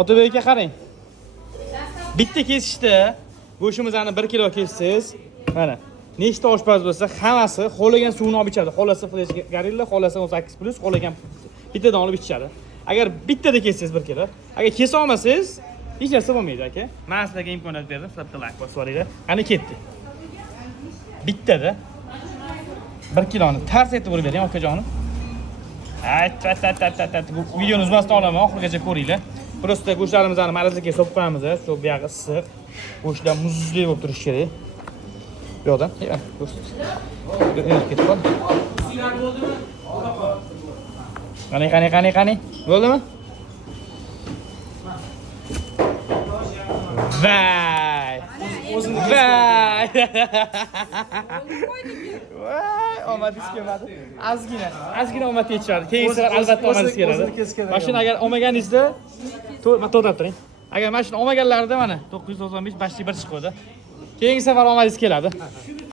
Otabekka qarang. Bitta kesishda go'shimizni 1 kilo kessiz. Mana nechta oshpaz bo'lsa, hammasi xohlagan suvni olib ichadi. Xohlasa Flash Gorilla, xohlasa 18+, xohlagan bittadan olib ichadi. Agar bittada kessiz 1 kilo, agar kesa olmasangiz, hech narsa bo'lmaydi, aka. Men sizlarga imkoniyat berdim, faqat like bosinglar. Qani ketdi. Bittada 1 kiloni tars etib urib bering, akajonim. Videoni uzmasdan olaman, oxirigacha ko'ringlar. Prosta go'shtlarimizni marazlikka solib qo'yamiz, shu bu yog'i issiq. Go'shtlar muzli bo'lib turishi kerak. Bu yoqdan, go'sht. Ketib qoldi. Qani. Bo'ldimi? Vay! Vay! Voy, omadingiz kelmadi. Ozgina omad yetishadi. Keyingi safar albatta omadingiz keladi. Mana shuni agar olmaganingizda, to'xtab turing. Agar mana shuni olmaganlarida mana 995 bashli 1 chiqdi. Keyingi safar omadingiz keladi.